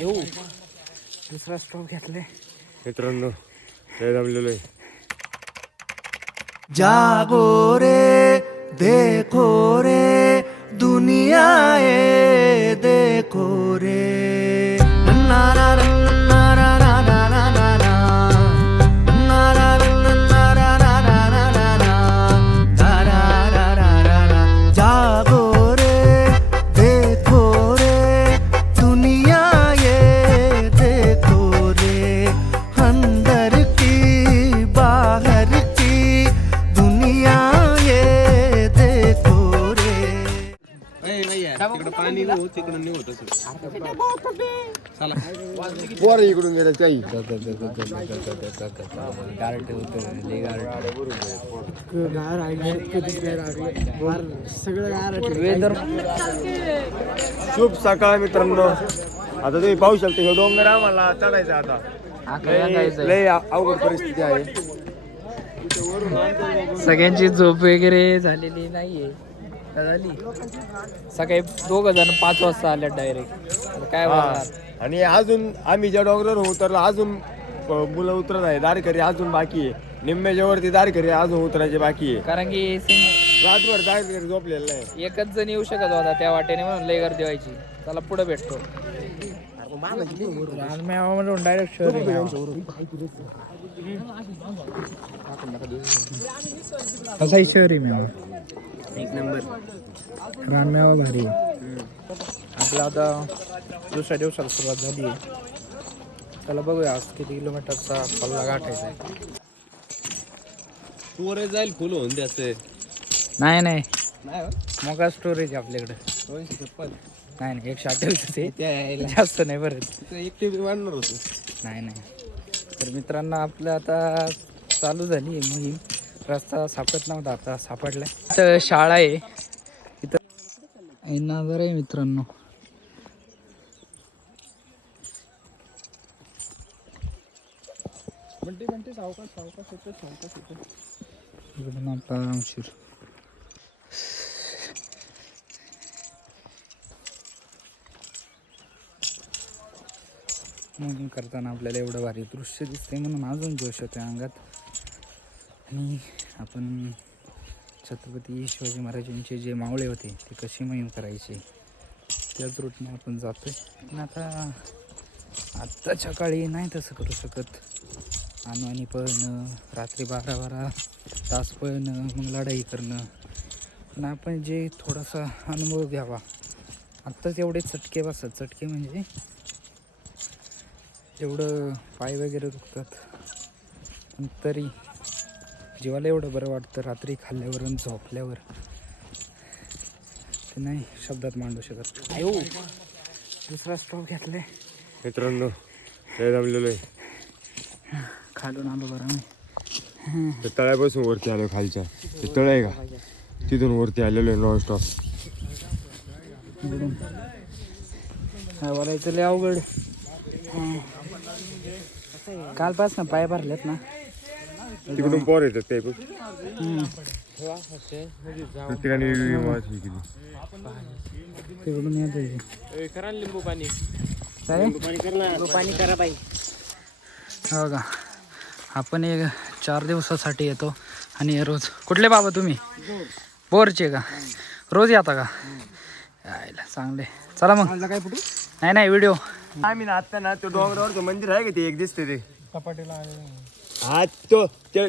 दुसरा स्टॉप घेतलाय मित्रांनो. हे जमलेलो आहे. जागो रे देखो रे दुनिया ये देखो रे ना ना ना ना ना ना ना ना ना ना ना ना ना ना ना. जागो रे देखो रे दुनिया ये देखो रे अंदर की बाहर की दुनिया ये देखो रे. तिकडं पाणी तिकडून निघत असेल. पोरं इकडून गेलं काही शुभ सकाळ मित्रांनो. आता तुम्ही पाहू शकता हे डोंगर आम्हाला चढायचं आता. लय अवघड परिस्थिती आहे. सगळ्यांची झोप वगैरे झालेली नाहीये. झाली सकाळी 2 जण 5 वाजता आल्या डायरेक्ट. काय बोलणार. आणि अजून आम्ही ज्या डोंगरावर उतरलो अजून मुलं उतरत आहे. दारकरी अजून बाकी आहे. निम्म्याच्या वरती दारकरी अजून उतरायचे बाकी आहे. कारण की रातभर दारकरी झोपलेलं नाही. एकच जण येऊ शकत होता त्या वाटेने म्हणून लय गर्दी व्हायची. त्याला पुढे भेटतो म्हणून डायरेक्ट शहर. असाही शहर आहे एक नंबर. रानमेवा भारी आपला आता दुसऱ्या दिवसाला सुरुवात झाली आहे. त्याला बघूया आज किती किलोमीटरचा पल्ला गाठायचा आहे. पोरे जाईल फुल होऊन द्यायचं. नाही नाही मोका स्टोरेज आपल्याकडे. नाही नाही 128 आहे जास्त नाही बरं. एकटे वाढणार होतो. नाही नाही. तर मित्रांनो आपलं आता चालू झाली आहे मोहीम. रस्ता सापडत नव्हता आता सापडलाय. इथं शाळा आहे इथं नजर आहे मित्रांनो. इकडून आपला आरामशीर मोहीम करताना आपल्याला एवढं भारी दृश्य दिसते म्हणून अजून जोश होते अंगात. आणि आपण छत्रपती शिवाजी महाराजांचे जे मावळे होते ते कशी मोहीम करायचे त्याच रूटने आपण जातोय. पण आता आत्ताच्या काळी नाही तसं करू शकत. आणि पळणं रात्री 12 तास पळणं मग लढाई करणं. पण आपण जे थोडासा अनुभव घ्यावा. आत्ताच एवढे चटके बसतात. चटके म्हणजे एवढं पाय वगैरे दुखतात पण तरी जीवाला एवढं बरं वाटतं रात्री खाल्ल्यावर आणि झोपल्यावर. ते नाही शब्दात मांडू शकत. दुसरा स्टॉप घेतलाय मित्रांनो. हे जमलेलो आहे. खालून आलो बरं मी. तळ्यापासून वरती आलो. खालच्या ते तळ आहे का तिथून वरती आलेलो आहे नॉन स्टॉप. काय बोलायचं लय अवघड. कालपासून पाय भरलेत ना. तिकडून पोर येतात ते ठिकाणी. तिकडून येत लिंबू पाणी. पाणी करा बाई. हो का. आपण 4 दिवसासाठी येतो आणि रोज. कुठले बाबा तुम्ही बोरचे का. रोज येता का. यायला चांगले. चला मग. नाही नाही व्हिडिओ. आम्ही ना आता ना तो डोंगरावरचं मंदिर आहे का ते एक दिसते ते सपाटीला हा तो ते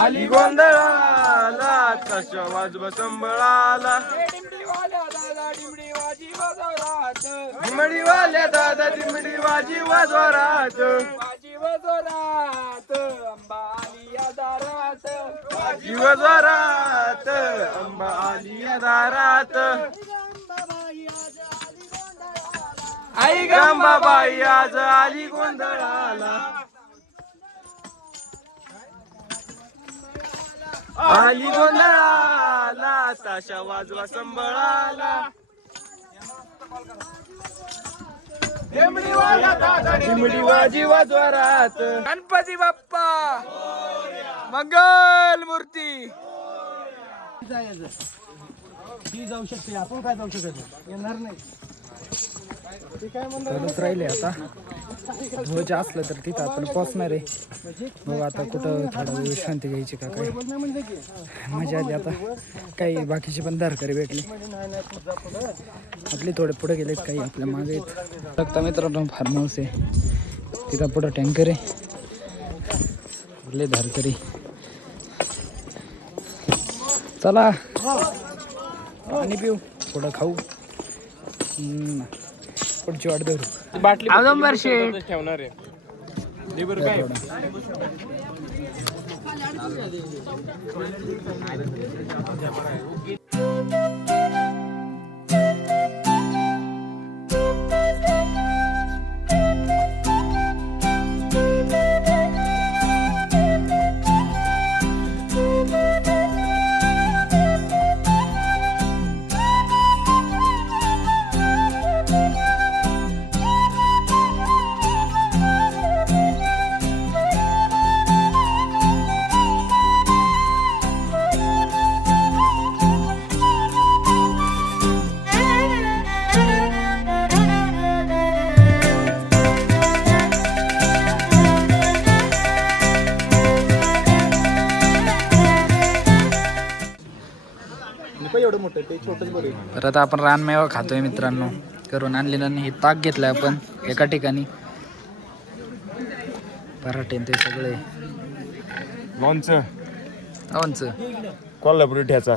आली गोंधळाला कशा वाजव संबळाला. दिमडी वाल्या दादा दिमडी वाजी वाजवरात. अंबा आली या दारात. वाजी वाजवरात अंबा आली या दारात. आई गंबाबाई आज आली गोंधळाला. आली गोंधळाला ताशा वाजवा संबळाला. दिमडी वाजी वाजवरात. गणपती बाप्पा मंगल मूर्ती. जाऊ शकते आपण काय जाऊ शकत येणार नाही. थोडंच राहिले आता. ध्वज असलं तर तिथं आपण पोचणार आहे. बघू आता कुठं थोडा वेळ विश्रांती घ्यायची का काय. मजा आली आता. काही बाकीचे पण धारकरी भेटले. आपले थोडे पुढे गेलेत, काही आपल्या मागे आहेत. बघता मित्रांनो फार्म हाऊस आहे, तिथं पुढं टँकर आहे. आपले धारकरी चला पाणी पिऊ, थोडं खाऊ, पुढची वाट धरू. बाटली ठेवणार आहे लिबर काय तर आता आपण रानमेवा खातोय मित्रांनो. करून आणलेला नाही, ताक घेतलाय आपण एका ठिकाणी. पराठे ते सगळे लोणचं, आवनचं कोल्हापुरी ठ्याचा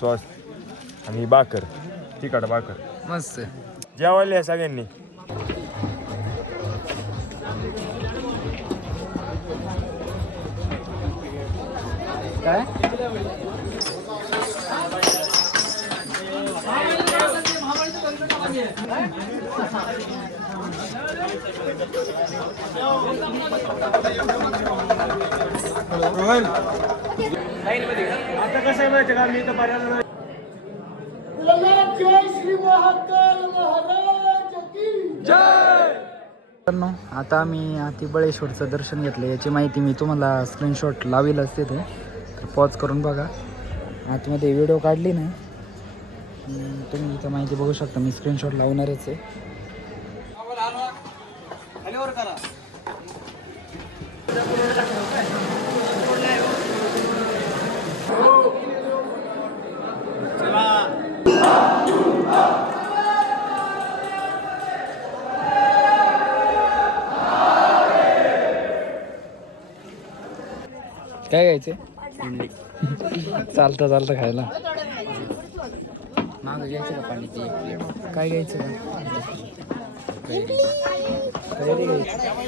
सॉस आणि भाकर, तिखट भाकर मस्त. जेवायला या सगळ्यांनी. काय आता कसं आहे माहिती का, मी तर पर्यावरण मित्रांनो, आता आम्ही अतिबळेश्वरचं दर्शन घेतलं. याची माहिती मी तुम्हाला स्क्रीनशॉट लावेलच तिथे, तर पॉज करून बघा. आतमध्ये व्हिडिओ काढली नाही, तुम्ही इथं माहिती बघू शकता. मी स्क्रीनशॉट लावणारच आहे. काय घ्यायचे? चालतं चालतं खायला. मागं घ्यायचं का पाणी? काय घ्यायचं का?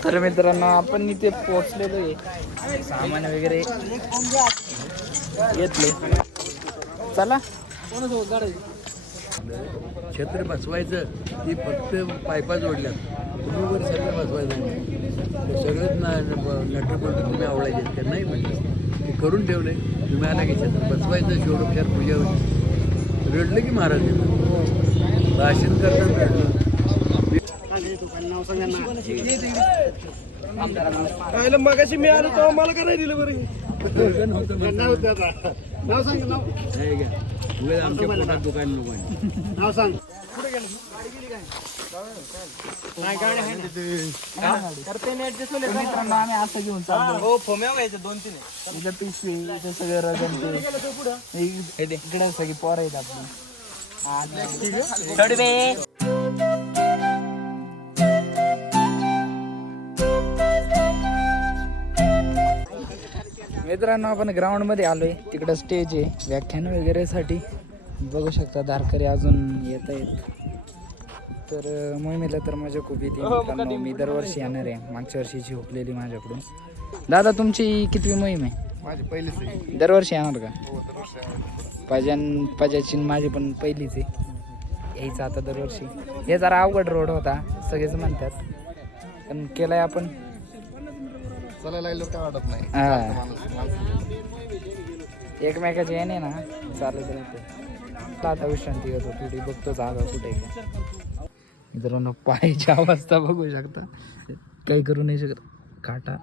तर मित्रांनो, आपण इथे पोहोचलेलो आहे. सामान वगैरे घेतले. चला. छत्र बसवायचं ती फक्त पायपा जोडल्या, बरोबर सगळं बसवायचं नाही. सगळंच नटबोल्ट तुम्ही आवडायचे का नाही म्हणजे ते करून ठेवले. तुम्ही आला की छत्र बसवायचं, षोडोपचार पूजा होती. रडलं की महाराज येतात, भाषण करतात रडलं. मगाशी मी आलो तेव्हा मला काय दिलं बरं. नाही घ्या उगाच आमच्या पोटात दुकान नको. मित्रांनो, आम्ही असं घेऊन चाललो. इथं पिशवी, इथं सगळं रगन इकडे सगळी पोरं आहेत आपली. मित्रांनो, आपण ग्राउंड मध्ये आलोय. तिकडं स्टेज आहे व्याख्यान वगैरे साठी. बघू शकता धारकरी अजून येत आहेत. तर मोहिमेला तर मजा खूप येते मित्रांनो. मी दरवर्षी येणार आहे. मागच्या वर्षीची हुकलेली माझ्याकडून. दादा, तुमची कितवी मोहीम आहे? माझी पहिलीच आहे. दरवर्षी येणार का? हो, दरवर्षी. पाजाची माझी पण पहिलीच आहे. यायचं आता दरवर्षी. हे जरा अवघड रोड होता सगळेच म्हणतात, पण केलाय आपण. चालायला लागलो काय वाटत नाही. हा, एकमेकाचे येणे ना चालत राहते. आता विश्रांती घेतो थोडी, बघतो जागा कुठे. मित्रांनो, पायाची अवस्था बघू शकता. काही करू नाही शकत. काटा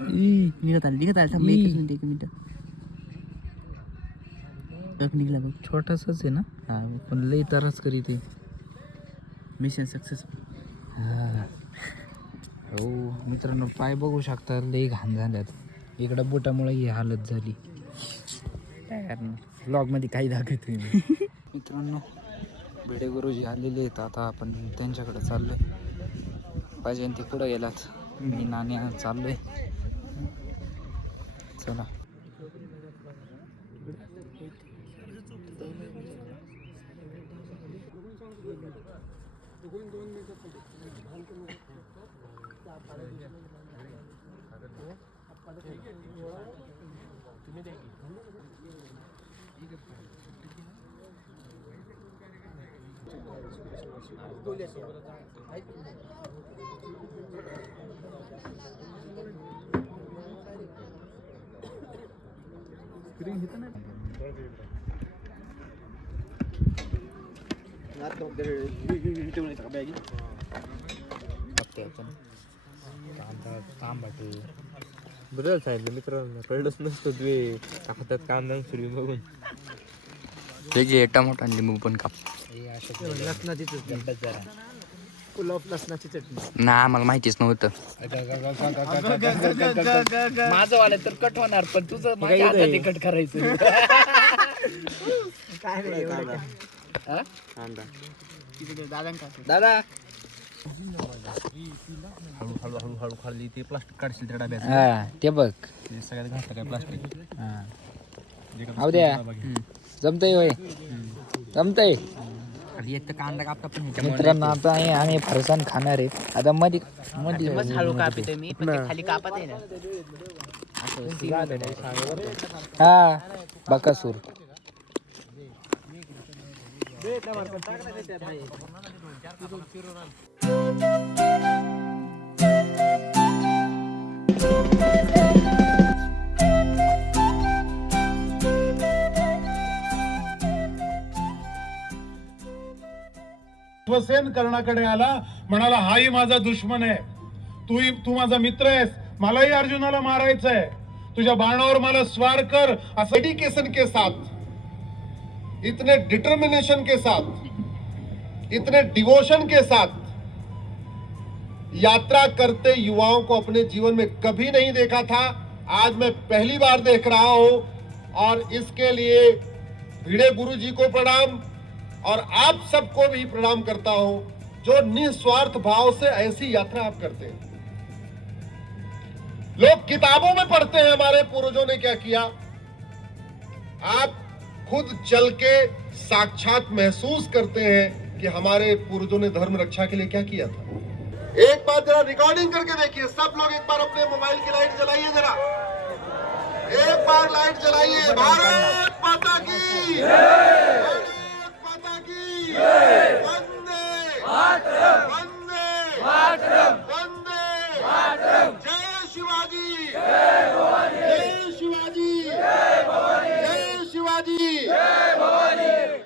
निघत आला. छोटासाच आहे ना, पण लई तरच करीत. Mission successful. हो मित्रांनो, पाय बघू शकता लई घाण झाल्यात. इकडं बोटामुळे ही हालत झाली. काय करणार, ब्लॉगमध्ये काही दाखवत मी. मित्रांनो, भिडे गुरुजी आलेले आहेत. आता आपण त्यांच्याकडे चाललोय. पाहिजे ते पुढं गेलात. मी नाण्या चाललोय. चला. बरं सांगितलं मित्रांनो, कळलंच नसतं तुम्ही हातात कांदा सुरी बघून. त्याची टमाटो आणि लिंबू पण काप. ना आम्हाला माहितीच नव्हतं. माझं वाला तर कट होणार, पण तुझं माझ्या हाताने कट करायचं. दादा हळूहळू खाली ते प्लास्टिक काढशील त्या डब्यात. हा ते बघ. सगळ्यात घातलं काय प्लास्टिक. हा द्या जमतंय होय, जमतंय. खाली एक तर कांदा कापता पण मित्रांनो, आता आम्ही फरसाण खाणार आहे. आता मध्ये हळू कापितोय मी, पण ते खाली कापत आहे ना. हा बकासूर. श्वसेन कर्णाकडे आला, म्हणाला हाही माझा दुश्मन आहे, तू माझा मित्र आहेस, मलाही अर्जुनाला मारायचंय, तुझ्या बाणावर मला स्वार कर. असं डेडिकेशन के साथ, इतने डिटर्मिनेशन के साथ, इतने डिवोशन के साथ यात्रा करते युवाओं को अपने जीवन में कभी नहीं देखा था. आज मैं पहली बार देख रहा हूं, और इसके लिए भिड़े गुरु जी को प्रणाम, और आप सबको भी प्रणाम करता हूं, जो निस्वार्थ भाव से ऐसी यात्रा आप करते हैं. लोग किताबों में पढ़ते हैं हमारे पूर्वजों ने क्या किया, आप खुद चल के साक्षात महसूस करते हैं कि हमारे पूर्वजों ने धर्म रक्षा के लिए क्या किया था. एक बार जरा रिकॉर्डिंग करके देखिए, सब लोग एक बार अपने मोबाइल की लाइट जलाइए, जरा एक बार लाइट जलाइए. भारत माता की